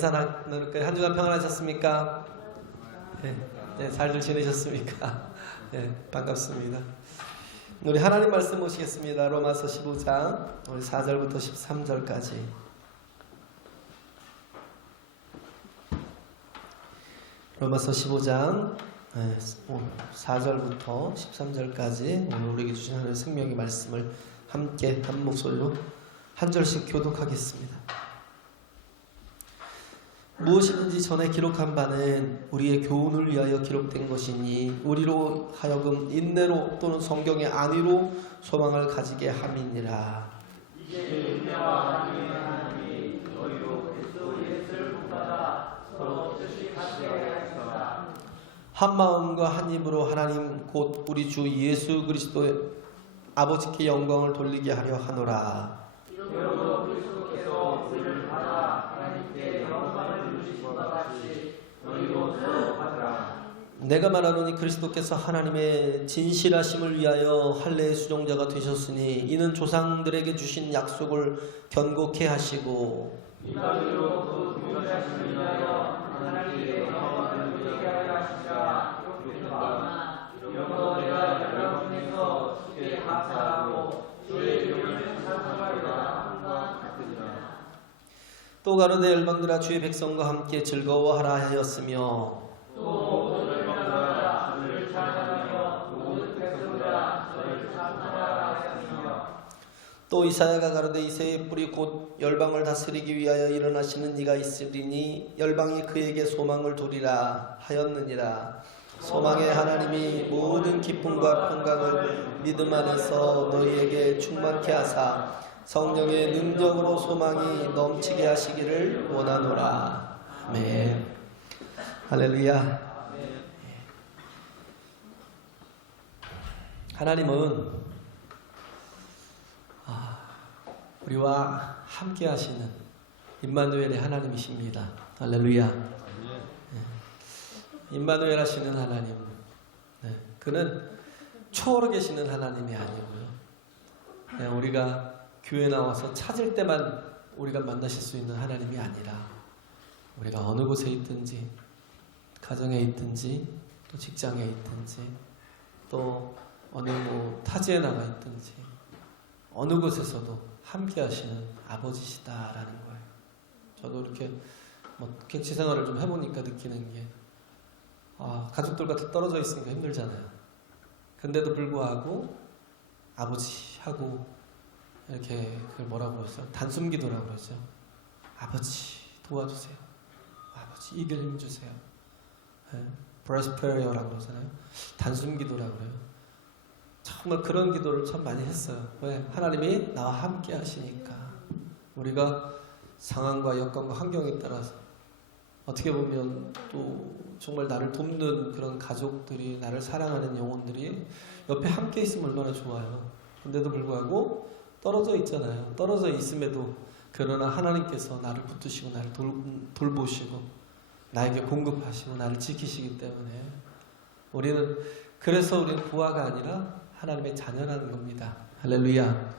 인사 나눌까요? 한 주간 평안하셨습니까? 네, 잘들 지내셨습니까? 네, 반갑습니다. 우리 하나님 말씀 보시겠습니다. 로마서 15장 우리 4절부터 13절까지. 로마서 15장 4절부터 13절까지 오늘 우리에게 주신 하나님의 생명의 말씀을 함께 한 목소리로 한 절씩 교독하겠습니다. 무엇이든지 전에 기록한 바는 우리의 교훈을 위하여 기록된 것이니 우리로 하여금 인내로 또는 성경의 안위로 소망을 가지게 함이니라. 이제 은혜와 하나님이 너희로 그리스도 예수를 본받아 서로 뜻이 같게 하였다. 한 마음과 한 입으로 하나님 곧 우리 주 예수 그리스도의 아버지께 영광을 돌리게 하려 하노라. 이러므로 그리스도께서 우리를 받아 하나님께 영광을 주신 것 같이 너희도 서로 받으라. 내가 말하노니 그리스도께서 하나님의 진실하심을 위하여 할례의 수종자가 되셨으니 이는 조상들에게 주신 약속을 견고케 하시고 이가지로 그 구원하심을 위하여 하나님께 영광을 누리게 하려 하시라. 기록된다. 이러므로 내가 여러분에서 주께 감사하고 주의 이름을 찬송하리라 함과 같으리라. 또 가로되 열방들아 주의 백성과 함께 즐거워하라 하였으며 또 모든 열방들아 주를 찬양하며 모든 백성들아 저를 찬송하라 하였으며 또 이사야가 가로되 이새의 뿌리 곧 열방을 다스리기 위하여 일어나시는 이가 있으리니 열방이 그에게 소망을 두리라 하였느니라. 소망의 하나님이 모든 기쁨과 평강을 믿음 안에서 너희에게 충만케 하사 성령의 능력으로 소망이 넘치게 하시기를 원하노라. 아멘. 할렐루야. 하나님은 우리와 함께 하시는 임마누엘의 하나님이십니다. 할렐루야. 임마누엘 하시는 하나님. 그는 초월해 계시는 하나님이 아니고요. 그냥 우리가 교회 나와서 찾을 때만 우리가 만나실 수 있는 하나님이 아니라 우리가 어느 곳에 있든지 가정에 있든지 또 직장에 있든지 또 어느 타지에 나가 있든지 어느 곳에서도 함께 하시는 아버지시다라는 거예요. 저도 이렇게 객치 생활을 좀 해보니까 느끼는 게 가족들과 떨어져 있으니까 힘들잖아요. 근데도 불구하고 아버지하고 이렇게 그걸 뭐라고 그러죠? 단숨 기도라고 그러죠. 아버지 도와주세요. 아버지 이길 힘 주세요. 브레스 프레이어라고 그러잖아요. 단숨 기도라고 그래요. 정말 그런 기도를 참 많이 했어요. 왜? 하나님이 나와 함께 하시니까. 우리가 상황과 여건과 환경에 따라서 어떻게 보면 또 정말 나를 돕는 그런 가족들이, 나를 사랑하는 영혼들이 옆에 함께 있으면 얼마나 좋아요. 근데도 불구하고 떨어져 있잖아요. 떨어져 있음에도 그러나 하나님께서 나를 붙드시고 나를 돌보시고 나에게 공급하시고 나를 지키시기 때문에 그래서 우리는 부하가 아니라 하나님의 자녀라는 겁니다. 할렐루야.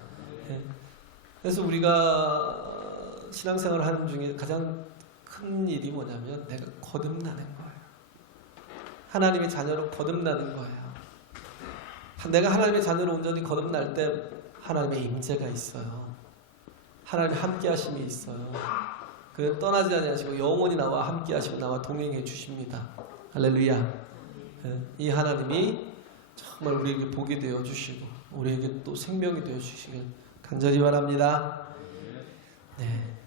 그래서 우리가 신앙생활을 하는 중에 가장 큰 일이 뭐냐면 내가 거듭나는 거예요. 하나님의 자녀로 거듭나는 거예요. 내가 하나님의 자녀로 온전히 거듭날 때 하나님의 임재가 있어요. 하나님의 함께 하심이 있어요. 그는 떠나지 아니하시고 영원히 나와 함께 하시고 나와 동행해 주십니다. 할렐루야. 이 하나님이 정말 우리에게 복이 되어 주시고 우리에게 또 생명이 되어 주시길 간절히 바랍니다. 네.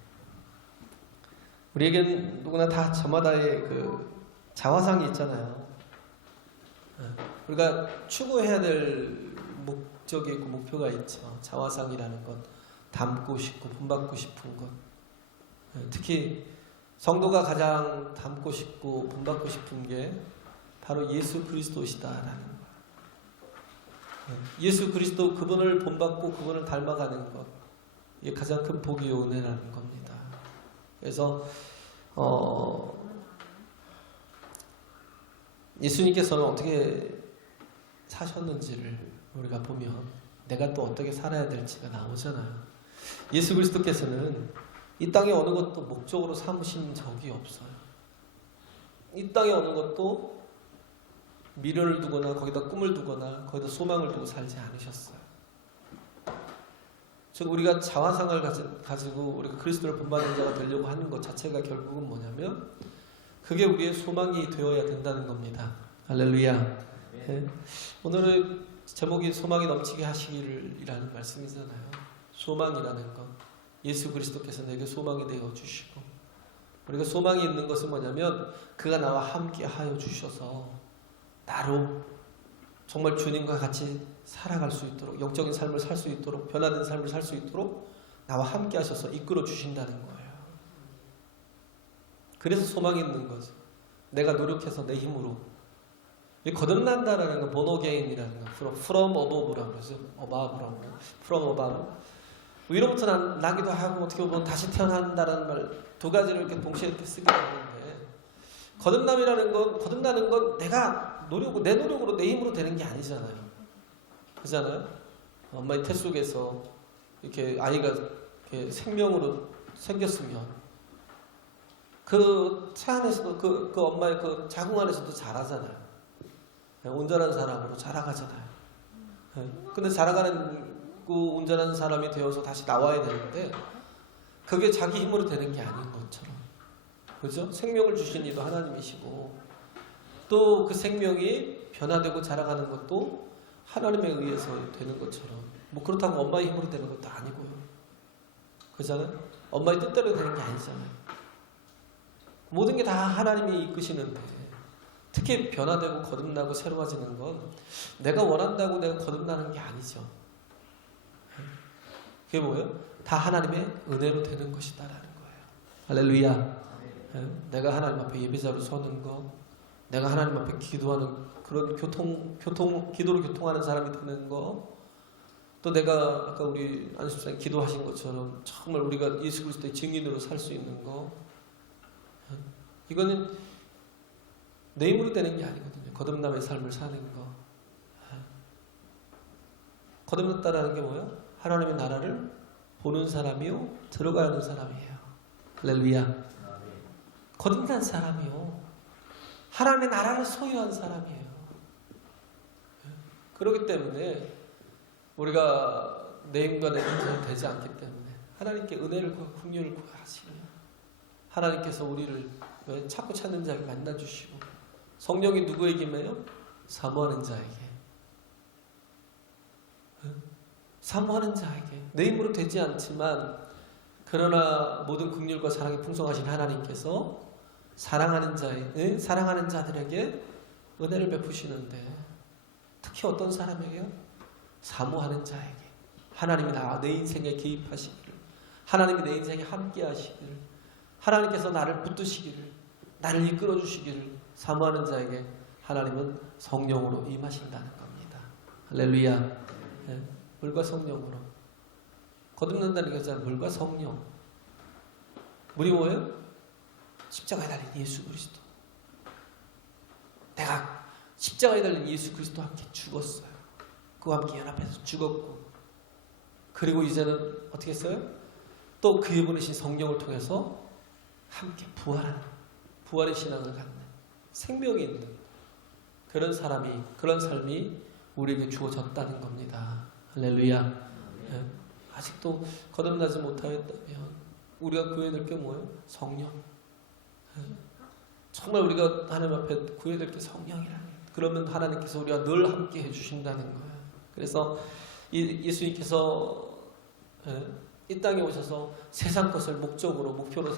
우리에겐 누구나 다 저마다의 그 자화상이 있잖아요. 우리가 추구해야 될 목적이 있고 목표가 있죠. 자화상이라는 것, 닮고 싶고 본받고 싶은 것. 특히 성도가 가장 닮고 싶고 본받고 싶은 게 바로 예수 그리스도시다라는 거예요. 예수 그리스도 그분을 본받고 그분을 닮아가는 것, 이게 가장 큰 복이 은혜라는 겁니다. 그래서 예수님께서는 어떻게 사셨는지를 우리가 보면 내가 또 어떻게 살아야 될지가 나오잖아요. 예수 그리스도께서는 이 땅에 어느 것도 목적으로 삼으신 적이 없어요. 이 땅에 어느 것도 미련을 두거나 거기다 꿈을 두거나 거기다 소망을 두고 살지 않으셨어요. 즉 우리가 자화상을 가지고 우리가 그리스도를 본받는 자가 되려고 하는 것 자체가 결국은 뭐냐면 그게 우리의 소망이 되어야 된다는 겁니다. 할렐루야. 네. 오늘은 제목이 소망이 넘치게 하시기를이라는 말씀이잖아요. 소망이라는 것, 예수 그리스도께서 내게 소망이 되어 주시고, 우리가 소망이 있는 것은 뭐냐면 그가 나와 함께 하여 주셔서 나로 정말 주님과 같이 살아갈 수 있도록, 영적인 삶을 살 수 있도록, 변화된 삶을 살 수 있도록 나와 함께 하셔서 이끌어 주신다는 거예요. 그래서 소망이 있는 거죠. 내가 노력해서 내 힘으로. 이 거듭난다라는 건 born-again이라는 거, from above라고 그러죠. above라고, from above. 위로부터 나기도 하고 어떻게 보면 다시 태어난다라는 말 두 가지를 이렇게 동시에 이렇게 쓰게 되는데, 거듭나는 건 내가 내 노력으로 내 힘으로 되는 게 아니잖아요. 그잖아요. 엄마의 태 속에서 이렇게 아이가 이렇게 생명으로 생겼으면 그 태 안에서도 그 엄마의 그 자궁 안에서도 자라잖아요. 온전한 사람으로 자라가잖아요. 근데 자라가는 그 온전한 사람이 되어서 다시 나와야 되는데 그게 자기 힘으로 되는 게 아닌 것처럼, 그죠? 생명을 주신 이도 하나님이시고 또 그 생명이 변화되고 자라가는 것도 하나님에 의해서 되는 것처럼, 뭐 그렇다고 엄마의 힘으로 되는 것도 아니고요. 그잖아요? 엄마의 뜻대로 되는 게 아니잖아요. 모든 게 다 하나님이 이끄시는데, 특히 변화되고 거듭나고 새로워지는 건 내가 원한다고 내가 거듭나는 게 아니죠. 그게 뭐예요? 다 하나님의 은혜로 되는 것이다라는 거예요. 할렐루야. 내가 하나님 앞에 예배자로 서는 거, 내가 하나님 앞에 기도하는 그런 기도로 교통하는 사람이 되는 거, 또 내가 아까 우리 안수사님 기도하신 것처럼 정말 우리가 예수 그리스도의 증인으로 살 수 있는 거, 이거는 내 힘으로 되는 게 아니거든요. 거듭남의 삶을 사는 거. 거듭났다라는 게 뭐예요? 하나님의 나라를 보는 사람이요, 들어가는 사람이에요. 할렐루야. 거듭난 사람이요, 하나님의 나라를 소유한 사람이에요. 그렇기 때문에 우리가 내 힘과 내 힘으로 되지 않기 때문에 하나님께 은혜를 구하고 긍휼을 구하시면 하나님께서 우리를 찾고 찾는 자에게 만나주시고, 성령이 누구에게 임해요? 사모하는 자에게. 사모하는 자에게. 내 힘으로 되지 않지만 그러나 모든 긍휼과 사랑이 풍성하신 하나님께서 사랑하는 자들에게 은혜를 베푸시는데, 특히 어떤 사람에게요? 사모하는 자에게. 하나님이 내 인생에 개입하시기를, 하나님이 내 인생에 함께 하시기를, 하나님께서 나를 붙드시기를, 나를 이끌어 주시기를 사모하는 자에게 하나님은 성령으로 임하신다는 겁니다. 할렐루야. 네. 물과 성령으로. 거듭난다는 게 아니라 물과 성령. 물이 뭐예요? 십자가에 달린 예수 그리스도. 내가 십자가에 달린 예수 그리스도와 함께 죽었어요. 그와 함께 연합해서 죽었고, 그리고 이제는 어떻게 했어요? 또 그의 보내신 성령을 통해서 함께 부활하는, 부활의 신앙을 갖는, 생명이 있는 그런 삶이 우리에게 주어졌다는 겁니다. 할렐루야. 네. 아직도 거듭나지 못하였다면 우리가 구해야 될 게 뭐예요? 성령. 네. 정말 우리가 하나님 앞에 구해야 될 게 성령이라는, 그러면 하나님께서 우리와 늘 함께 해주신다는 거예요. 그래서 예수님께서 이 땅에 오셔서 세상 것을 목표로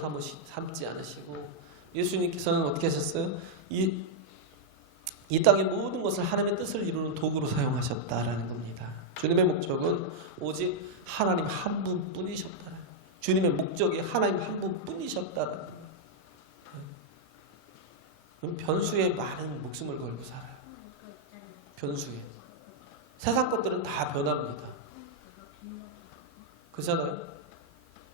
삼지 않으시고, 예수님께서는 어떻게 하셨어요? 이 땅의 모든 것을 하나님의 뜻을 이루는 도구로 사용하셨다라는 겁니다. 주님의 목적은 오직 하나님 한 분뿐이셨다라는 거예요. 주님의 목적이 하나님 한 분뿐이셨다라는 거예요. 변수에 많은 목숨을 걸고 살아요. 변수에. 세상 것들은 다 변합니다. 그렇잖아요?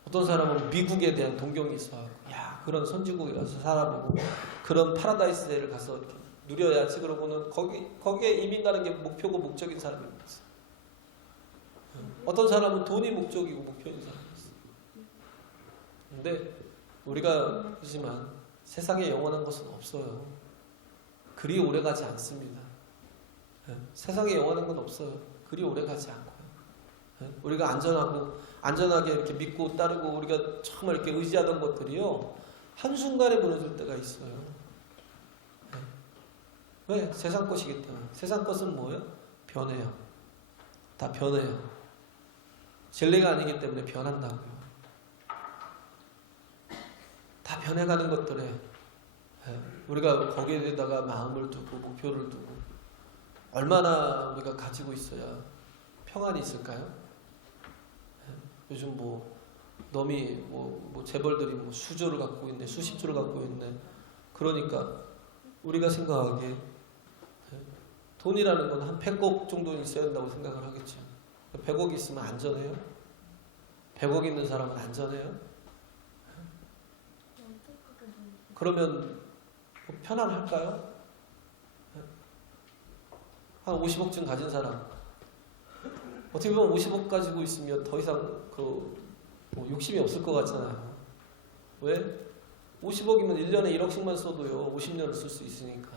어떤 사람은 미국에 대한 동경이 있어요. 야, 그런 선진국에 가서 살아보고 그런 파라다이스를 가서 이렇게 누려야지, 그러고는 거기에 이민 가는 게 목표고 목적인 사람이 있어요. 어떤 사람은 돈이 목적이고 목표인 사람이 있어요. 근데 우리가 그렇지만 세상에 영원한 것은 없어요. 그리 오래 가지 않습니다. 세상에 영원한 건 없어요. 그리 오래 가지 않고요. 우리가 안전하게 이렇게 믿고 따르고 우리가 정말 이렇게 의지하던 것들이요, 한순간에 무너질 때가 있어요. 왜? 세상 것이기 때문에. 세상 것은 뭐예요? 변해요. 다 변해요. 진리가 아니기 때문에 변한다고요. 다 변해가는 것들에 우리가 거기에다가 마음을 두고 목표를 두고 얼마나 우리가 가지고 있어야 평안이 있을까요? 요즘 너미 재벌들이 수조를 갖고 있네, 수십 조를 갖고 있네. 그러니까 우리가 생각하기에 돈이라는 건 한 100억 정도는 있어야 된다고 생각을 하겠죠. 100억이 있으면 안전해요? 100억 있는 사람은 안전해요? 그러면 편안할까요? 한 50억쯤 가진 사람, 어떻게 보면 50억 가지고 있으면 더 이상 욕심이 없을 것 같잖아요. 왜? 50억이면 1년에 1억씩만 써도요 50년을 쓸 수 있으니까.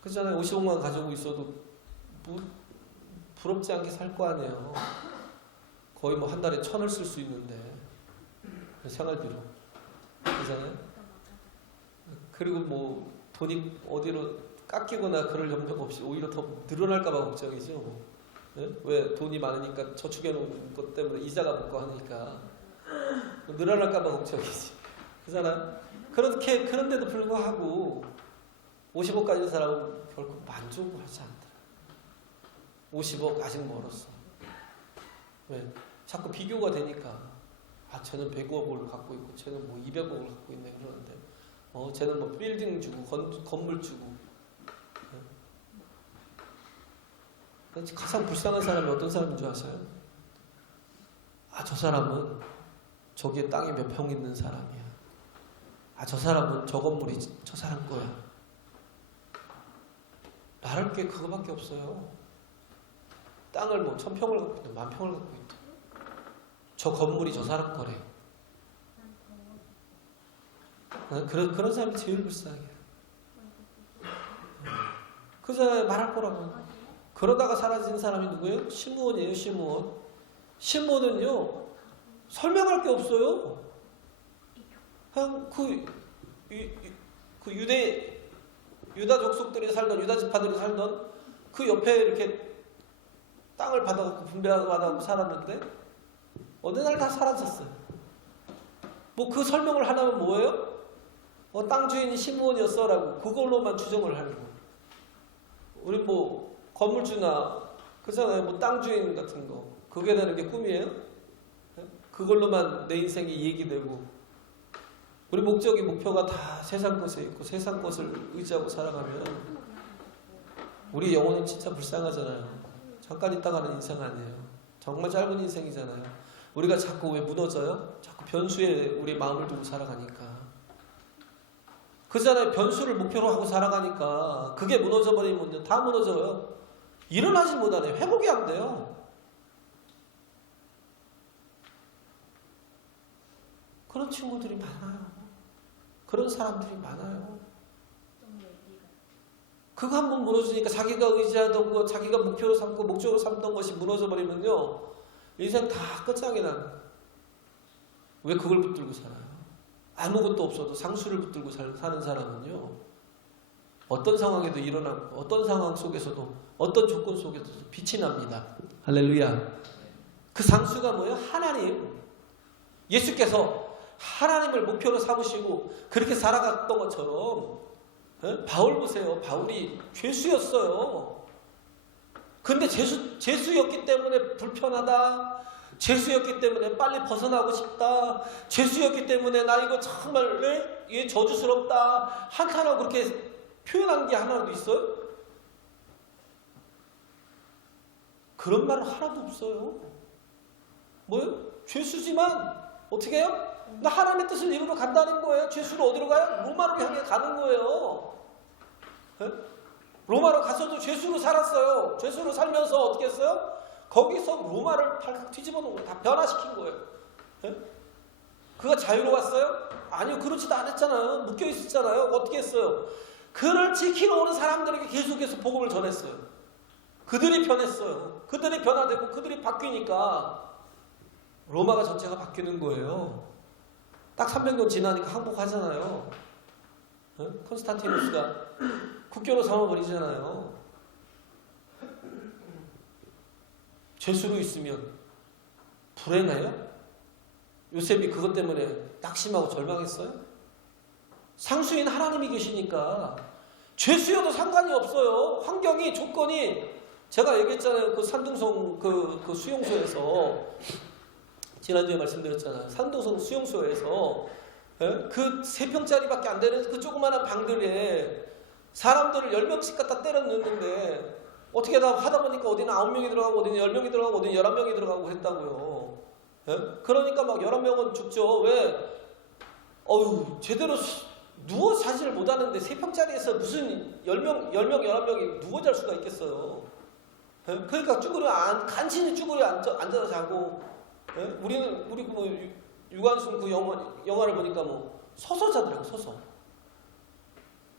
그렇잖아요. 50억만 가지고 있어도 부럽지 않게 살 거 아니에요. 거의 한 달에 1,000을 쓸 수 있는데, 생활비로. 그렇잖아요. 그리고 돈이 어디로 깎이거나 그럴 염려가 없이 오히려 더 늘어날까 봐 걱정이죠. 왜? 돈이 많으니까 저축해 놓은 것 때문에 이자가 붙고 하니까 늘어날까 봐 걱정이지. 그렇잖아요. 그런데도 불구하고 50억 가진 사람은 결코 만족을 하지 않더라. 50억 아직 멀었어. 왜? 자꾸 비교가 되니까. 쟤는 100억을 갖고 있고 쟤는 200억을 갖고 있네 그러는데 쟤는 빌딩 주고 건물 주고. 가장 불쌍한 사람이 어떤 사람인 줄 아세요? 저 사람은 저기에 땅이 몇 평 있는 사람이야. 저 사람은 저 건물이 저 사람 거야. 말할 게 그거밖에 없어요. 땅을 1,000평을 갖고 있다, 10,000평을 갖고 있다. 저 건물이 저 사람 거래. 그런 사람이 제일 불쌍해. 그잖아요. 말할 거라고. 그러다가 사라진 사람이 누구예요? 시므온이에요. 시므온. 시므온은요 설명할 게 없어요. 그냥 유다 족속들이 살던, 유다 지파들이 살던 그 옆에 이렇게 땅을 받아갖고 분배받아갖고 살았는데 어느 날 다 사라졌어요. 그 설명을 하나면 뭐예요? 땅 주인이 시므온이었어라고 그걸로만 추정을 하려고. 우리 건물주나 그렇잖아요. 땅 주인 같은 거 그게 되는 게 꿈이에요? 그걸로만 내 인생이 얘기되고 우리 목표가 다 세상 것에 있고 세상 것을 의지하고 살아가면 우리 영혼은 진짜 불쌍하잖아요. 잠깐 있다 가는 인생 아니에요. 정말 짧은 인생이잖아요. 우리가 자꾸 왜 무너져요? 자꾸 변수에 우리 마음을 두고 살아가니까. 그잖아요. 변수를 목표로 하고 살아가니까 그게 무너져 버리면 다 무너져요. 일어나지 못하네요. 회복이 안 돼요. 그런 친구들이 많아요. 그런 사람들이 많아요. 그거 한번 무너지니까 자기가 의지하던 거, 자기가 목표로 삼고 목적으로 삼던 것이 무너져 버리면요 인생 다 끝장이 나요. 왜 그걸 붙들고 살아요? 아무것도 없어도 상수를 붙들고 사는 사람은요 어떤 상황에도 일어나고 어떤 상황 속에서도 어떤 조건 속에서도 빛이 납니다. 할렐루야. 그 상수가 뭐예요? 하나님. 예수께서 하나님을 목표로 삼으시고 그렇게 살아갔던 것처럼 바울 보세요. 바울이 죄수였어요. 근데 죄수였기 때문에 불편하다. 죄수였기 때문에 빨리 벗어나고 싶다. 죄수였기 때문에 나 이거 정말 저주스럽다. 한탄하고 그렇게 표현한 게 하나도 있어요? 그런 말은 하나도 없어요. 뭐요? 죄수지만 어떻게 해요? 나 하나님의 뜻을 이루러 간다는 거예요. 죄수로 어디로 가요? 로마로 향해 가는 거예요. 네? 로마로 가서도 죄수로 살았어요. 죄수로 살면서 어떻게 했어요? 거기서 로마를 팔 뒤집어 놓은 거예요. 다 변화시킨 거예요. 예? 그가 자유로웠어요? 아니요, 그렇지도 않았잖아요. 묶여 있었잖아요. 어떻게 했어요? 그를 지키러 오는 사람들에게 계속해서 복음을 전했어요. 그들이 변했어요. 그들이 변화되고 그들이 바뀌니까 로마가 전체가 바뀌는 거예요. 딱 300년 지나니까 항복하잖아요. 예? 콘스탄티누스가 국교로 삼아버리잖아요. 죄수로 있으면 불행해요? 요셉이 그것 때문에 낙심하고 절망했어요? 상수인 하나님이 계시니까 죄수여도 상관이 없어요. 환경이, 조건이. 제가 얘기했잖아요. 그 산둥성 그 수용소에서 지난주에 말씀드렸잖아요. 산둥성 수용소에서 그 3평짜리밖에 안 되는 그 조그마한 방들에 사람들을 10명씩 갖다 때려 넣는데 어떻게 다 하다 보니까 어디는 9명이 들어가고 어디는 10명이 들어가고 어디는 11명이 들어가고 그랬다고요. 그러니까 막 11명은 죽죠. 왜? 제대로 누워 자지를 못하는데 3평짜리에서 무슨 10명, 11명이 누워 잘 수가 있겠어요. 그러니까 간신히 쭈그려 앉아서 자고, 우리 뭐 유관순 그 영화를 보니까 뭐 서서 자더라고, 서서.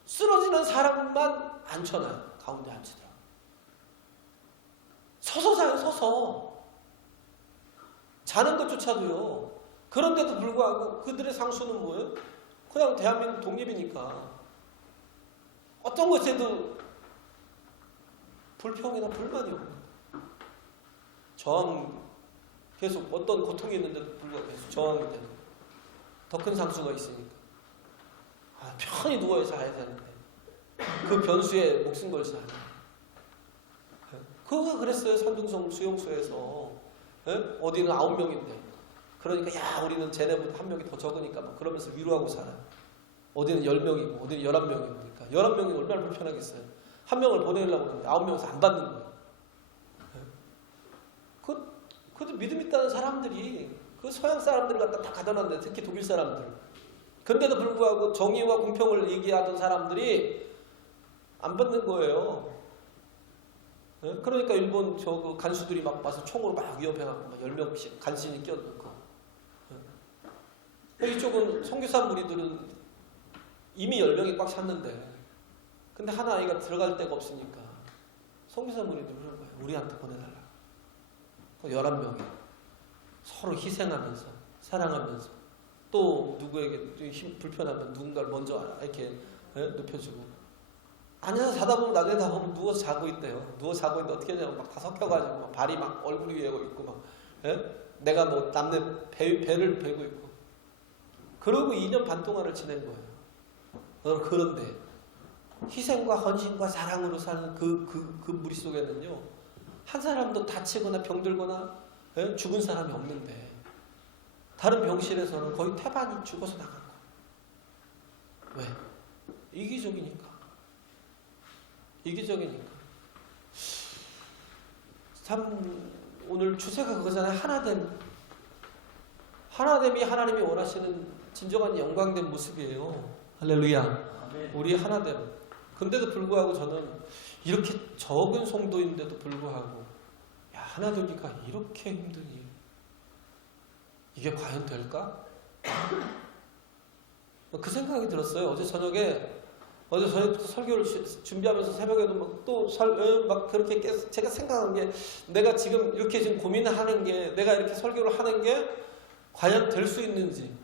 쓰러지는 사람만 앉혀놔요. 가운데 앉히더라고. 서서 자요, 서서. 자는 것조차도요. 그런데도 불구하고 그들의 상수는 뭐예요? 그냥 대한민국 독립이니까 어떤 것에도 불평이나 불만이 없는 저항, 계속 어떤 고통이 있는데도 불구하고 계속 저항이 되는 더 큰 상수가 있으니까 편히 누워 자야 되는데 그 변수에 목숨 걸지 않아요. 그거가 그랬어요. 산둥성 수용소에서. 어디는 9명인데 그러니까 우리는 쟤네보다 1명이 더 적으니까 막 그러면서 위로하고 살아요. 어디는 10명이고 어디는 11명이니까 11명이 얼마나 불편하겠어요. 1명을 보내려고 하는데 9명에서 안 받는 거예요. 그것도 믿음 있다는 사람들이 그 서양 사람들을 갖다 다 가둬놨는데 특히 독일 사람들. 그런데도 불구하고 정의와 공평을 얘기하던 사람들이 안 받는 거예요. 그러니까 일본 그 간수들이 막 와서 총으로 막 위협해갖고 막 10명씩 간신히 끼어들고. 이쪽은 선교사 무리들은 이미 10명이 꽉 찼는데 근데 한 아이가 들어갈 데가 없으니까 선교사 무리들이 그런 거예요. 우리한테 보내달라. 11명이 서로 희생하면서 사랑하면서 또 누구에게 불편하면 누군가를 먼저 이렇게 눕혀주고 앉아서 자다 보면 나중에 다 보면 누워서 자고 있대요. 누워서 자고 있는데 어떻게 하냐면 막 다 섞여가지고 막 발이 막 얼굴 위에 있고 막 내가 뭐 남의 배를 베고 있고 그러고 2년 반 동안을 지낸 거예요. 그런데 희생과 헌신과 사랑으로 사는 그 무리 속에는요 한 사람도 다치거나 병들거나 죽은 사람이 없는데 다른 병실에서는 거의 태반이 죽어서 나간 거예요. 왜? 이기적이니까. 참 오늘 주제가 그거잖아요. 하나됨이 하나님이 원하시는 진정한 영광된 모습이에요. 할렐루야. 우리 하나됨. 근데도 불구하고 저는 이렇게 적은 성도인데도 불구하고 하나되기가 이렇게 힘드니 이게 과연 될까? 그 생각이 들었어요. 어제 저녁부터 설교를 준비하면서 새벽에도 막 그렇게 제가 생각한 게 내가 지금 이렇게 지금 고민을 하는 게 내가 이렇게 설교를 하는 게 과연 될 수 있는지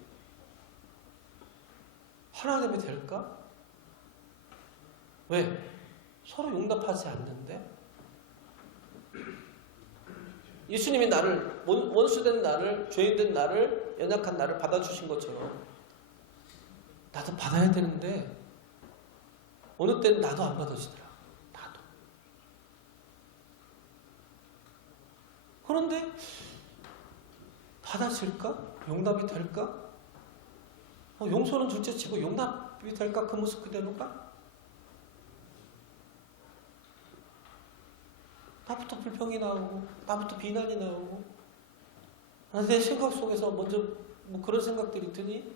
하나님이 될까? 왜? 서로 용납하지 않는데? 예수님이 나를 원수된 나를 죄인된 나를 연약한 나를 받아주신 것처럼 나도 받아야 되는데 어느 때는 나도 안 받아주더라. 나도. 그런데 받아줄까? 용납이 될까? 용서는 둘째치고 용납이 될까? 그 모습 그대로가? 나부터 불평이 나오고 나부터 비난이 나오고 내 생각 속에서 먼저 뭐 그런 생각들이 드니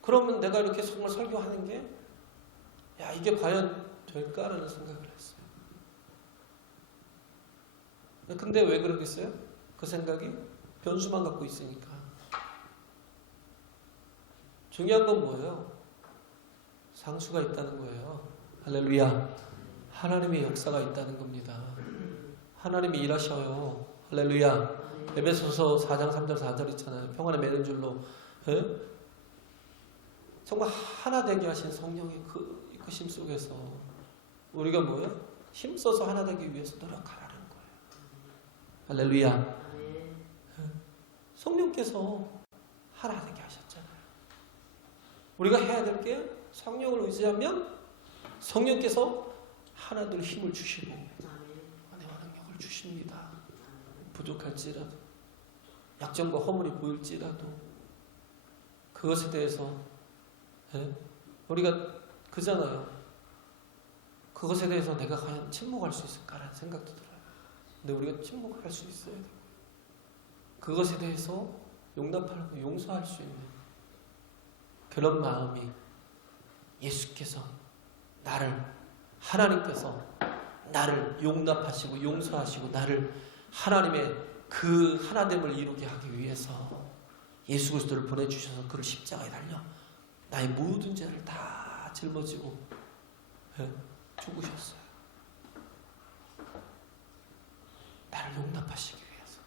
그러면 내가 이렇게 정말 설교하는 게 이게 과연 될까라는 생각을 했어요. 근데 왜 그러겠어요? 그 생각이 변수만 갖고 있으니까. 중요한 건 뭐예요? 상수가 있다는 거예요. 할렐루야. 하나님의 역사가 있다는 겁니다. 하나님이 일하셔요. 할렐루야. 에베소서 4장 3절 4절 있잖아요. 평안에 매는 줄로 정말 하나 되게 하신 성령의 그 이끄심 속에서 우리가 뭐예요? 힘써서 하나 되기 위해서 노력하라는 거예요. 할렐루야. 성령께서 하나 되게 하셨잖아요. 우리가 해야 될 게 성령을 의지하면 성령께서 하나둘 힘을 주시고 은혜와 능력을 주십니다. 부족할지라도 약점과 허물이 보일지라도 그것에 대해서 우리가 그잖아요. 그것에 대해서 내가 과연 침묵할 수 있을까라는 생각도 들어요. 근데 우리가 침묵할 수 있어야 돼요. 그것에 대해서 용납하고 용서할 수 있는 그런 마음이 예수께서 하나님께서 나를 용납하시고 용서하시고 나를 하나님의 그 하나됨을 이루게 하기 위해서 예수 그리스도를 보내주셔서 그를 십자가에 달려 나의 모든 죄를 다 짊어지고 죽으셨어요. 나를 용납하시기 위해서.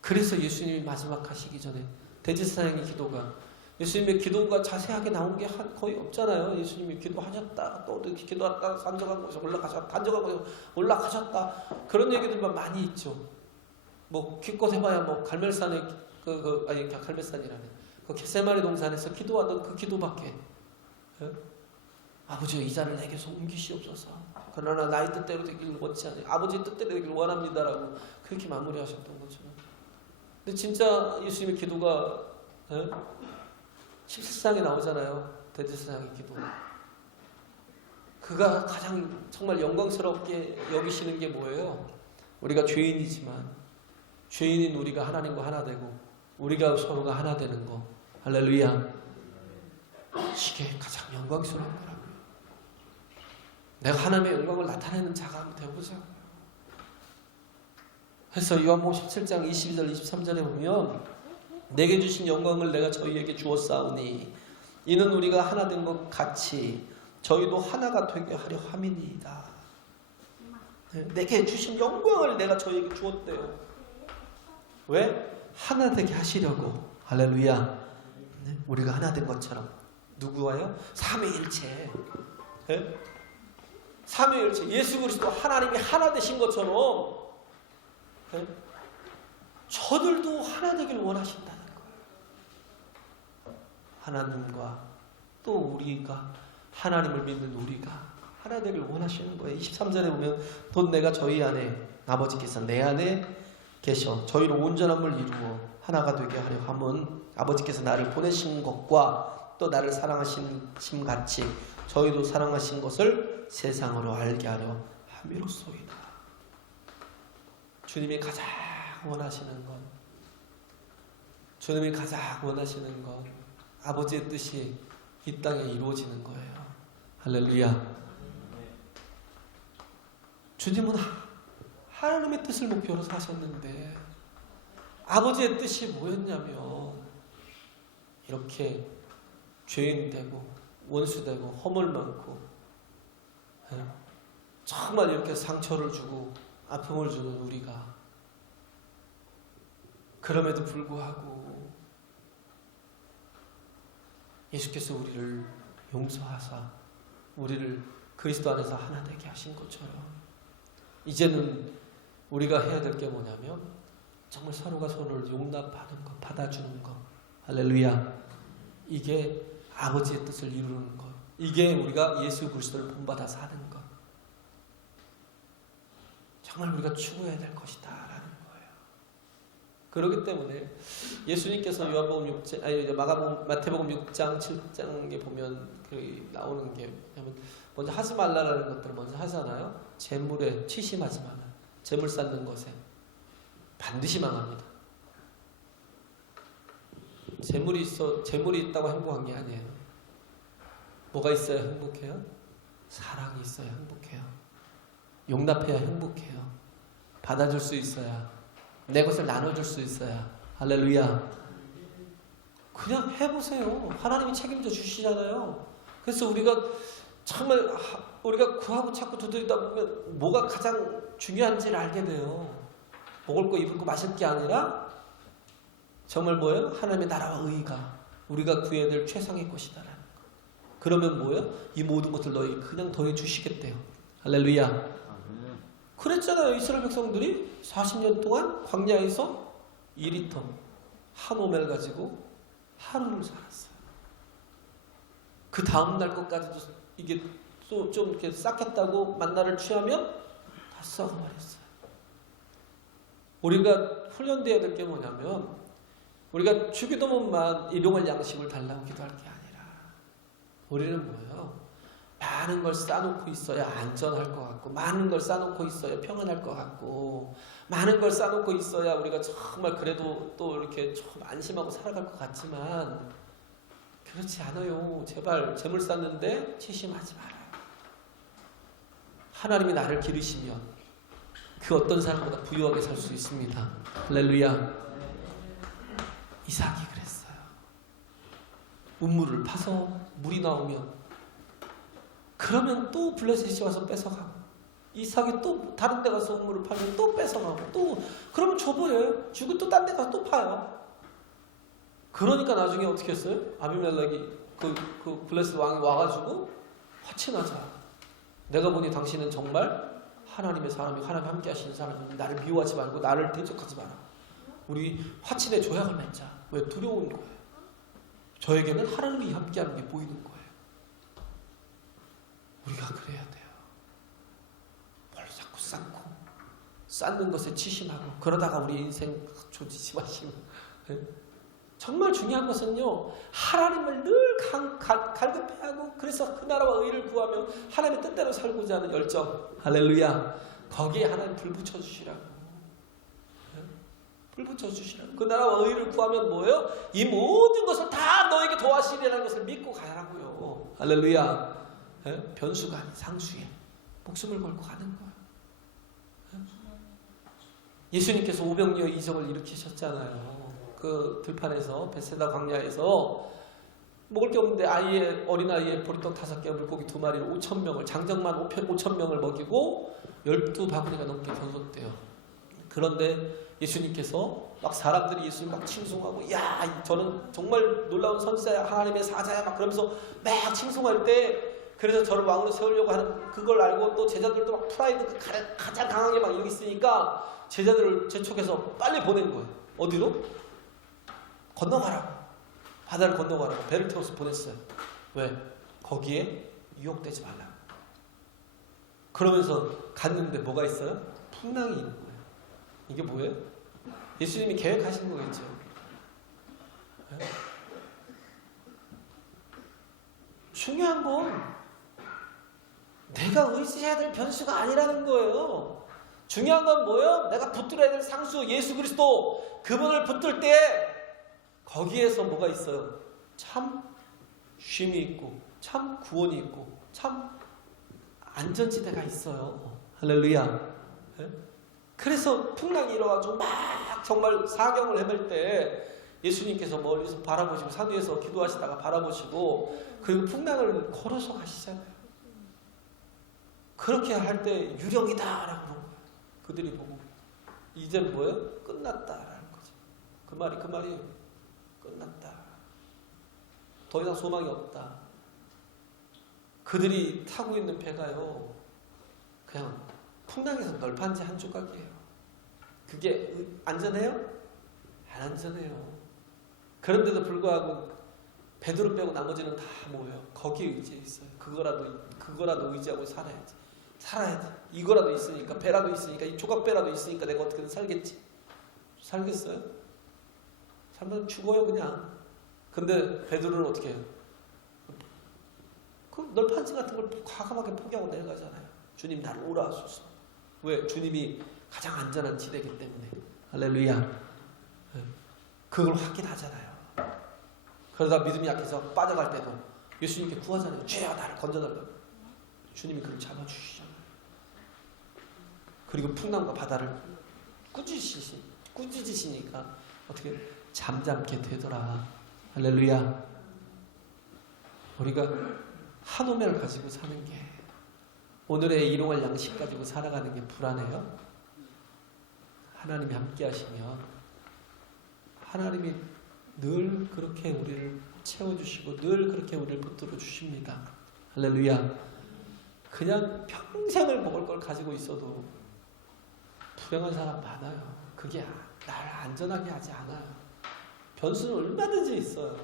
그래서 예수님이 마지막 가시기 전에 대제사장의 기도가 예수님의 기도가 자세하게 나온 게 거의 없잖아요. 예수님이 기도하셨다. 또 기도하다가 산적한 곳에 올라가셨다. 단적한 곳에 올라가셨다. 그런 얘기들만 많이 있죠. 뭐 기껏 해봐야 뭐 갈멜산에 아니 갈멜산이라네. 그 겟세마네 동산에서 기도하던 그 기도밖에. 아버지여 이 잔을 내게서 옮기시옵소서. 그러나 나의 뜻대로 되기를 원치 않아요. 아버지의 뜻대로 되기를 원합니다라고 그렇게 마무리하셨던 거죠. 근데 진짜 예수님의 기도가 17장에 나오잖아요. 대제사장의 기도. 그가 가장 정말 영광스럽게 여기시는 게 뭐예요? 우리가 죄인이지만 죄인인 우리가 하나님과 하나 되고 우리가 서로가 하나 되는 거. 할렐루야. 이게 가장 영광스러운 거라고요. 내가 하나님의 영광을 나타내는 자가 한번 되어보자고요. 그래서 요한복음 17장 22절 23절에 보면 내게 주신 영광을 내가 저희에게 주었사오니 이는 우리가 하나 된 것 같이 저희도 하나가 되게 하려 함이니이다. 내게 주신 영광을 내가 저희에게 주었대요. 왜? 하나 되게 하시려고. 할렐루야. 우리가 하나 된 것처럼. 누구와요? 삼위일체. 삼위일체. 예수 그리스도 하나님이 하나 되신 것처럼 저들도 하나 되길 원하신다는 거예요. 하나님과 또 우리가 하나님을 믿는 우리가 하나 되길 원하시는 거예요. 23절에 보면 곧 내가 저희 안에 아버지께서 내 안에 계셔 저희로 온전함을 이루어 하나가 되게 하려 함은 아버지께서 나를 보내신 것과 또 나를 사랑하신 심 같이 저희도 사랑하신 것을 세상으로 알게 하려 함이로소이다. 주님이 가장 원하시는 것, 주님이 가장 원하시는 것, 아버지의 뜻이 이 땅에 이루어지는 거예요. 할렐루야. 주님은 하나님의 뜻을 목표로 사셨는데 아버지의 뜻이 뭐였냐면 이렇게 죄인 되고 원수 되고 허물 많고 정말 이렇게 상처를 주고 아픔을 주는 우리가 그럼에도 불구하고 예수께서 우리를 용서하사 우리를 그리스도 안에서 하나 되게 하신 것처럼 이제는 우리가 해야 될 게 뭐냐면 정말 서로가 서로를 용납하는 것, 받아주는 것. 할렐루야. 이게 아버지의 뜻을 이루는 것. 이게 우리가 예수 그리스도를 본받아 사는 것. 정말 우리가 추구해야 될 것이다 라는 거예요. 그렇기 때문에 예수님께서 요한복음 6장, 아니 마태복음 6장 7장에 보면 그 나오는 게 뭐냐면 먼저 하지 말라라는 것들을 먼저 하잖아요. 재물에 취심하지 마라. 재물 쌓는 것에 반드시 망합니다. 재물이 있다고 행복한 게 아니에요. 뭐가 있어야 행복해요? 사랑이 있어야 행복해요. 용납해야 행복해요. 받아줄 수 있어야, 내 것을 나눠줄 수 있어야. 할렐루야. 그냥 해보세요. 하나님이 책임져 주시잖아요. 그래서 우리가 정말 우리가 구하고 찾고 두드리다 보면 뭐가 가장 중요한지를 알게 돼요. 먹을 거, 입을 거, 마실 게 아니라 정말 뭐예요? 하나님의 나라와 의가 우리가 구해야 될 최상의 것이다라는 거. 그러면 뭐예요? 이 모든 것을 너희 그냥 더해 주시겠대요. 할렐루야. 그랬잖아요. 이스라엘 백성들이 40년 동안 광야에서 2리터 한 오멜 가지고 하루를 살았어요. 그 다음날 것까지도 이게 또 좀 이렇게 싹했다고 만나를 취하면 다 썩어버렸어요. 우리가 훈련돼야 될 게 뭐냐면 우리가 주기도문만 일용할 양식을 달라고 기도할 게 아니라 우리는 뭐예요? 많은 걸 쌓아놓고 있어야 안전할 것 같고, 많은 걸 쌓아놓고 있어야 평안할 것 같고, 많은 걸 쌓아놓고 있어야 우리가 정말 그래도 또 이렇게 좀 안심하고 살아갈 것 같지만 그렇지 않아요. 제발 재물 쌓는데 치심하지 말아요. 하나님이 나를 기르시면 그 어떤 사람보다 부유하게 살 수 있습니다. 할렐루야. 이삭이 그랬어요. 우물을 파서 물이 나오면 그러면 또 블레셋이 와서 뺏어가고, 이삭이 또 다른 데 가서 우물을 파면 또 뺏어가고, 또 그러면 줘버려요. 주고 또 딴 데 가서 또 파요. 그러니까 나중에 어떻게 했어요? 아비멜렉이 그 블레셋 왕이 와가지고 화친하자. 내가 보니 당신은 정말 하나님의 사람이, 하나님 함께 하시는 사람이, 나를 미워하지 말고 나를 대적하지 마라. 우리 화친의 조약을 맺자. 왜? 두려운 거예요. 저에게는 하나님이 함께하는 게 보이는 거예요. 우리가 그래야 돼요. 뭘 자꾸 쌓고, 쌓는 것에 치심하고, 그러다가 우리 인생 조지지 마시고. 정말 중요한 것은요, 하나님을 늘 갈급해하고, 그래서 그 나라와 의를 구하며 하나님의 뜻대로 살고자 하는 열정. 할렐루야. 거기에 하나님 불 붙여주시라고. 불 붙여주시라고. 그 나라와 의를 구하면 뭐예요? 이 모든 것을 다 너에게 도와주시리라는 것을 믿고 가라고요. 할렐루야. 변수가 아닌 상수에 목숨을 걸고 가는 거예요. 예수님께서 오병이어 이적을 일으키셨잖아요. 그 들판에서 베세다 광야에서 먹을 게 없는데 어린아이의 보리떡 5개, 물고기 2마리를 5,000명을, 장정만 5,000명을 먹이고 12바구니가 넘게 건졌대요. 그런데 예수님께서 막 사람들이 예수님 막 칭송하고, 야, 저는 정말 놀라운 선지자야, 하나님의 사자야, 막 그러면서 막 칭송할 때, 그래서 저를 왕으로 세우려고 하는 그걸 알고 또 제자들도 막 프라이드 가장 강하게 막 여기 있으니까 제자들을 재촉해서 빨리 보낸 거예요. 어디로? 건너가라고. 바다를 건너가라고. 배를 태워서 보냈어요. 왜? 거기에 유혹되지 말라고. 그러면서 갔는데 뭐가 있어요? 풍랑이 있는 거예요. 이게 뭐예요? 예수님이 계획하신 거겠죠. 중요한 건 내가 의지해야 될 변수가 아니라는 거예요. 중요한 건 뭐예요? 내가 붙들어야 될 상수 예수 그리스도, 그분을 붙들 때 거기에서 뭐가 있어요? 참 쉼이 있고, 참 구원이 있고, 참 안전지대가 있어요. 할렐루야. 그래서 풍랑이 일어가지고 막 정말 사경을 헤맬 때 예수님께서 멀리서 바라보시고, 산 위에서 기도하시다가 바라보시고, 그리고 풍랑을 걸어서 가시잖아요. 그렇게 할 때 유령이다라고 보고, 그들이 보고 이제 뭐예요? 끝났다라는 거죠. 그 말이 끝났다. 더 이상 소망이 없다. 그들이 타고 있는 배가요, 그냥 풍랑에서 널판지 한 조각이에요. 그게 안전해요? 안 안전해요. 그런데도 불구하고 베드로 빼고 나머지는 다 뭐예요? 거기에 의지해 있어요. 그거라도 의지하고 살아야지. 이거라도 있으니까, 배라도 있으니까, 이 조각배라도 있으니까 내가 어떻게든 살겠지. 살겠어요? 살면 죽어요 그냥. 근데 베드로는 어떻게 해요? 그 널판지 같은 걸 과감하게 포기하고 내려가잖아요. 주님 나를 오라 하소서. 왜? 주님이 가장 안전한 지대이기 때문에. 할렐루야. 그걸 확인하잖아요. 그러다 믿음이 약해서 빠져갈 때도 예수님께 구하잖아요. 주여 나를 건져달라고. 주님이 그를 잡아주시잖아요. 그리고 풍랑과 바다를 꾸짖으시니까 어떻게 잠잠게 되더라. 할렐루야. 우리가 한오매를 가지고 사는 게, 오늘의 일용할 양식 가지고 살아가는 게 불안해요? 하나님이 함께 하시면 하나님이 늘 그렇게 우리를 채워주시고 늘 그렇게 우리를 붙들어 주십니다. 할렐루야. 그냥 평생을 먹을 걸 가지고 있어도 불행한 사람 많아요. 그게 날 안전하게 하지 않아요. 변수는 얼마든지 있어요.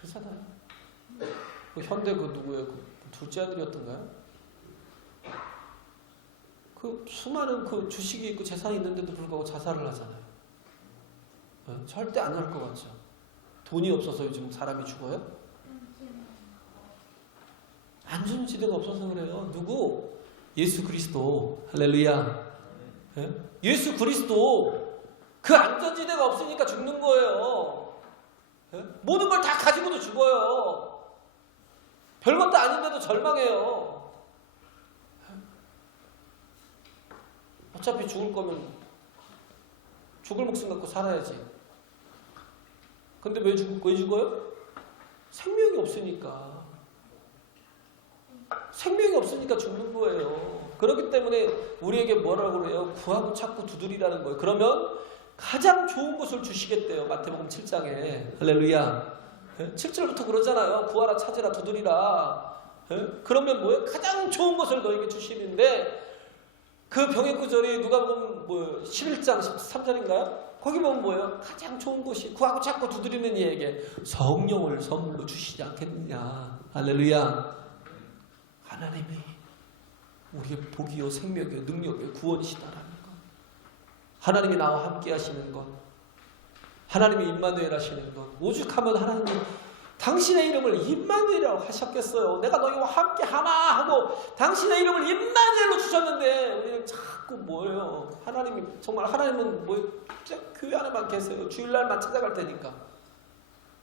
그렇잖아요. 그 현대 그 누구예요? 그 둘째 아들이었던가요? 그 수많은 그 주식이 있고 재산이 있는데도 불구하고 자살을 하잖아요. 절대 안 할 것 같죠. 돈이 없어서 요즘 사람이 죽어요? 안전지대가 없어서 그래요. 누구? 예수 그리스도. 할렐루야. 예수 그리스도. 그 안전지대가 없으니까 죽는 거예요. 모든 걸 다 가지고도 죽어요. 별것도 아닌데도 절망해요. 어차피 죽을 거면 죽을 목숨 갖고 살아야지. 근데 왜 죽어요? 생명이 없으니까. 생명이 없으니까 죽는 거예요. 그렇기 때문에 우리에게 뭐라고 그래요? 구하고 찾고 두드리라는 거예요. 그러면 가장 좋은 것을 주시겠대요. 마태복음 7장에. 할렐루야. 7절부터 그러잖아요. 구하라, 찾으라, 두드리라. 그러면 뭐예요? 가장 좋은 것을 너에게 주시는데, 그 병의 구절이 누가 보면 11장 13절인가요? 거기 보면 뭐예요? 가장 좋은 것이 구하고 찾고 두드리는 이에게 성령을 선물로 주시지 않겠느냐. 할렐루야. 하나님이 우리의 복이요 생명이요 능력이요 구원이시다라는 것, 하나님이 나와 함께 하시는 것, 하나님이 임마누엘 하시는 것, 오죽하면 하나님이 당신의 이름을 임마누엘이라고 하셨겠어요. 내가 너희와 함께 하마 하고 당신의 이름을 임마누엘로 주셨는데 우리는 자꾸 뭐예요? 하나님은 뭐예요? 교회 안에만 계세요. 주일날만 찾아갈 테니까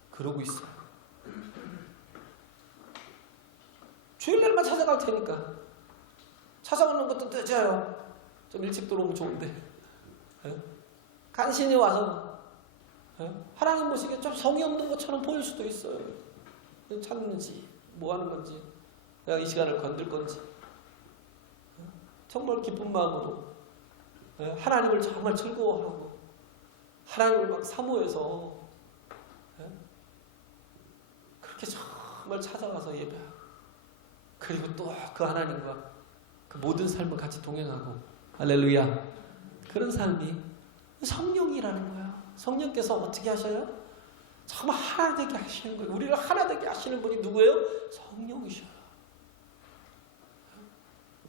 그러고 있어요. 주일날만 찾아갈 테니까 찾아오는 것도 늦어요. 좀 일찍 들어오면 좋은데 간신히 와서 하나님 보시기에 좀 성의 없는 것처럼 보일 수도 있어요. 찾는지 뭐 하는 건지, 내가 이 시간을 건들 건지, 정말 기쁜 마음으로 하나님을 정말 즐거워하고 하나님을 막 사모해서 그렇게 정말 찾아가서 예배하고, 그리고 또 그 하나님과 그 모든 삶을 같이 동행하고, 할렐루야. 그런 삶이 성령이라는 거야. 성령께서 어떻게 하셔요? 정말 하나 되게 하시는 거예요. 우리를 하나 되게 하시는 분이 누구예요? 성령이셔요.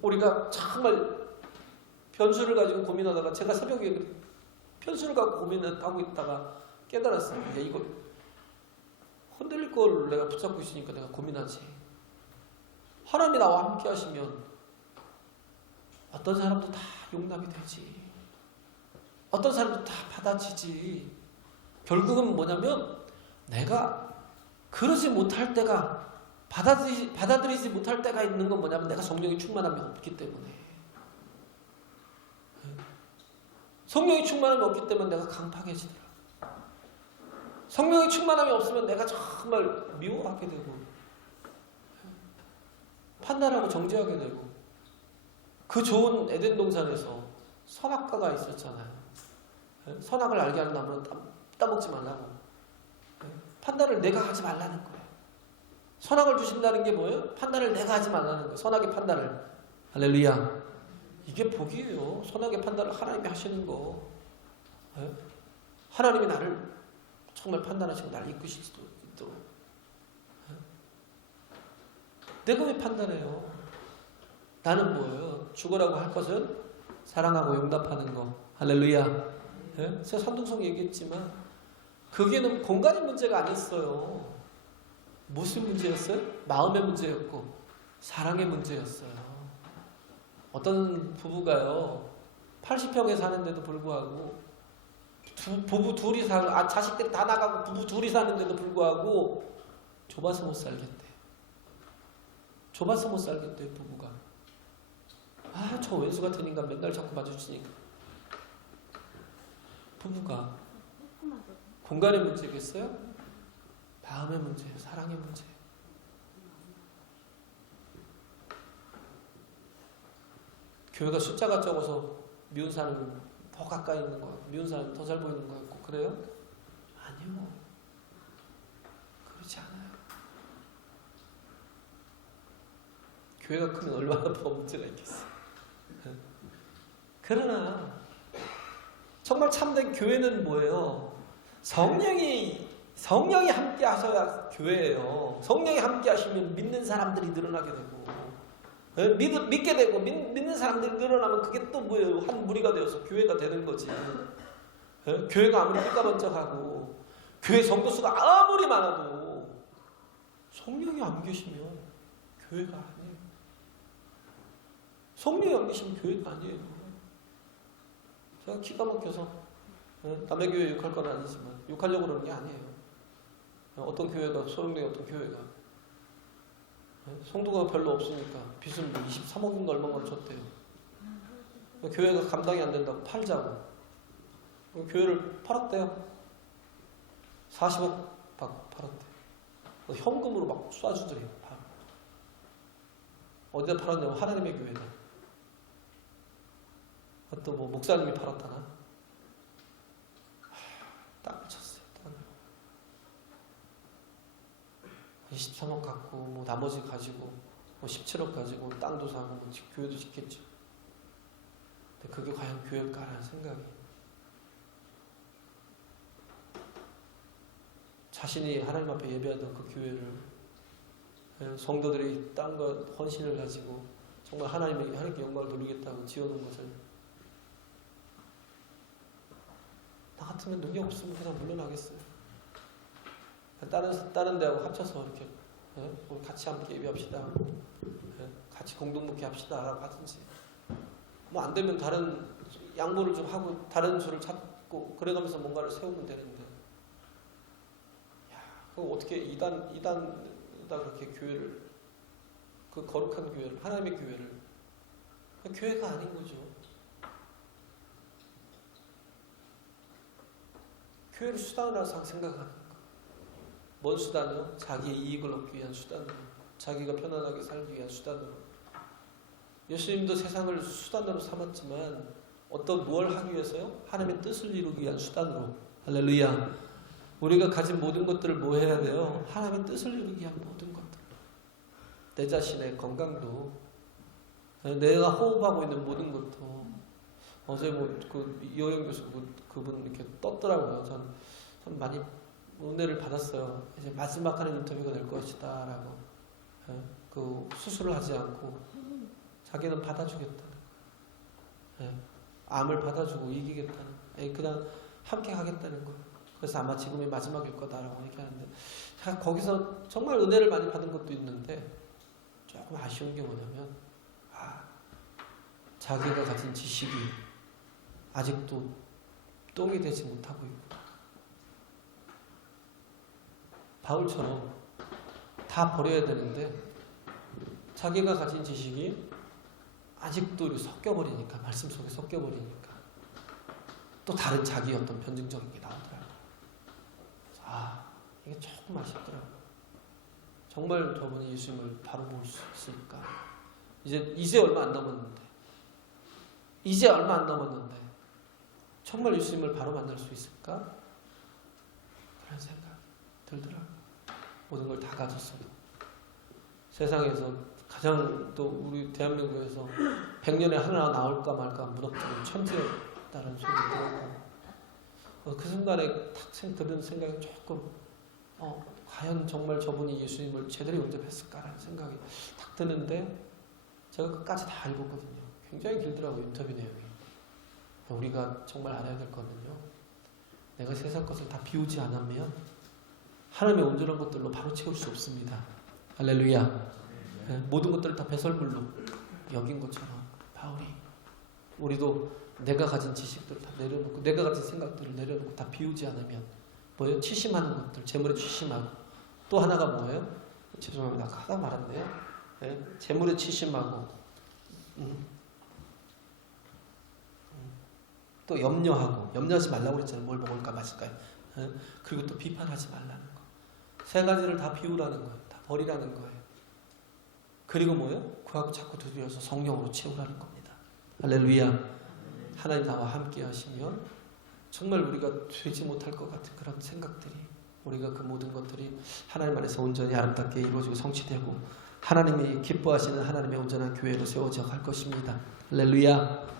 우리가 정말 변수를 가지고 고민하다가, 제가 새벽에 변수를 갖고 고민하고 있다가 깨달았어요. 야, 이거 흔들릴 걸 내가 붙잡고 있으니까 내가 고민하지. 하나님이 나와 함께 하시면 어떤 사람도 다 용납이 되지. 어떤 사람도 다 받아치지. 결국은 뭐냐면 내가 그러지 못할 때가, 받아들이지 못할 때가 있는 건 뭐냐면 내가 성령이 충만함이 없기 때문에. 성령이 충만함이 없기 때문에 내가 강팍해지더라. 성령이 충만함이 없으면 내가 정말 미워하게 되고 판단하고 정죄하게 되고. 그 좋은 에덴 동산에서 선악과가 있었잖아요. 선악을 알게 하는 나무는 따먹지 말라고. 판단을 내가 하지 말라는 거예요. 선악을 주신다는 게 뭐예요? 판단을 내가 하지 말라는 거예요. 선악의 판단을. 할렐루야. 이게 복이에요. 선악의 판단을 하나님이 하시는 거. 하나님이 나를 정말 판단하시고 나를 이끄실 수도 있도록. 내가 왜 판단해요? 나는 뭐예요? 죽으라고 할 것은 사랑하고 용납하는 거. 할렐루야. 제가 산둥성 얘기했지만 그게는 공간의 문제가 아니었어요. 무슨 문제였어요? 마음의 문제였고 사랑의 문제였어요. 어떤 부부가요, 80평에 사는데도 불구하고 부부 둘이 자식들이 다 나가고 부부 둘이 사는데도 불구하고 좁아서 못 살겠대. 좁아서 못 살겠대요, 부부가. 아, 저 왼수 같은 인간 맨날 자꾸 마주치니까. 부부가 공간의 문제겠어요? 마음의 문제예요. 사랑의 문제예요. 교회가 숫자가 적어서 미운 사람이 더 가까이 있는 거야. 미운 사람이 더 잘 보이는 거 같고 그래요? 아니요. 그렇지 않아요. 교회가 크면 얼마나 더 문제가 있겠어. 그러나 정말 참된 교회는 뭐예요? 성령이 함께 하셔야 교회예요. 성령이 함께 하시면 믿는 사람들이 늘어나게 되고 믿게 되고 믿는 사람들이 늘어나면 그게 또 뭐예요? 한 무리가 되어서 교회가 되는 거지. 교회가 아무리 삐까번쩍하고 교회 성도수가 아무리 많아도 성령이 안 계시면 교회가 아니에요. 성령이 안 계시면 교회가 아니에요. 제가 기가 막혀서 남의 교회 욕할 건 아니지만 욕하려고 그러는 게 아니에요. 어떤 교회가 소롱동에 어떤 교회가 성도가 별로 없으니까 빚을 23억인가 얼마나 줬대요. 교회가 감당이 안 된다고 팔자고 교회를 팔았대요. 40억 받고 팔았대요. 현금으로 막 쏴주더래요. 어디다 팔았냐면 하나님의 교회다. 또 뭐 목사님이 팔았다나? 땅을 쳤어요. 땅을. 23억 갖고 뭐 나머지 가지고 뭐 17억 가지고 땅도 사고 뭐 교회도 짓겠죠. 근데 그게 과연 교회일까라는 생각이. 자신이 하나님 앞에 예배하던 그 교회를 성도들이 땅과 헌신을 가지고 정말 하나님께 영광을 돌리겠다고 지어놓은 것을 나 같으면 능력 없으면 그냥 물러나겠어요. 다른 데하고 합쳐서 이렇게 우리 같이 함께 예배합시다. 같이 공동목회 합시다라고 하든지 뭐 안 되면 다른 양보를 좀 하고 다른 수를 찾고 그래가면서 뭔가를 세우면 되는데 그럼 어떻게 이단에다 그렇게 교회를 그 거룩한 교회를 하나님의 교회를 교회가 아닌 거죠. 교회를 수단으로 생각하는 거. 뭔 수단이요? 자기의 이익을 얻기 위한 수단으로, 자기가 편안하게 살기 위한 수단으로. 예수님도 세상을 수단으로 삼았지만 어떤 뭘 하기 위해서요? 하나님의 뜻을 이루기 위한 수단으로. 할렐루야. 우리가 가진 모든 것들을 뭐 해야 돼요? 하나님의 뜻을 이루기 위한 모든 것들. 내 자신의 건강도, 내가 호흡하고 있는 모든 것도. 어제 이호영 교수 그분 이렇게 떴더라고요. 참 많이 은혜를 받았어요. 이제 마지막 하는 인터뷰가 될 것이다라고. 그 수술을 하지 않고 자기는 받아주겠다는. 암을 받아주고 이기겠다는. 그냥 함께 하겠다는 거예요. 그래서 아마 지금이 마지막일 거다라고 얘기하는데 거기서 정말 은혜를 많이 받은 것도 있는데 조금 아쉬운 게 뭐냐면 자기가 가진 지식이 아직도 똥이 되지 못하고 있고 바울처럼 다 버려야 되는데 자기가 가진 지식이 아직도 섞여버리니까 말씀 속에 섞여버리니까 또 다른 자기 어떤 변증적인 게 나오더라고요. 이게 조금 아쉽더라고요. 정말 저분이 예수님을 바로 볼 수 있을까? 이제 얼마 안 남았는데 정말 예수님을 바로 만날 수 있을까? 그런 생각이 들더라고요. 모든 걸 다 가졌어도 세상에서 가장 또 우리 대한민국에서 100년에 하나 나올까 말까 무너지는 천재다라는 소리 들었고 그 순간에 탁 드는 생각이 조금 과연 정말 저분이 예수님을 제대로 영접했을까라는 생각이 탁 드는데 제가 끝까지 다 읽었거든요. 굉장히 길더라고요. 인터뷰 내용이. 우리가 정말 알아야 될 거는요. 내가 세상 것을 다 비우지 않으면 하나님의 온전한 것들로 바로 채울 수 없습니다. 할렐루야. 모든 것들을 다 배설물로 여긴 것처럼 바울이 우리도 내가 가진 지식들을 다 내려놓고 내가 가진 생각들을 내려놓고 다 비우지 않으면 뭐예요? 치심하는 것들, 재물에 치심하고 또 하나가 뭐예요? 죄송합니다. 하다 말았네요. 재물에 치심하고 또 염려하지 말라고 그랬잖아요. 뭘 먹을까 마실까요? 그리고 또 비판하지 말라는 거. 세 가지를 다 비우라는 거예요. 다 버리라는 거예요. 그리고 뭐예요? 그하고 자꾸 두드려서 성령으로 채우라는 겁니다. 할렐루야. 하나님 나와 함께 하시면 정말 우리가 되지 못할 것 같은 그런 생각들이, 우리가 그 모든 것들이 하나님 안에서 온전히 아름답게 이루어지고 성취되고 하나님이 기뻐하시는 하나님의 온전한 교회로 세워져 갈 것입니다. 할렐루야.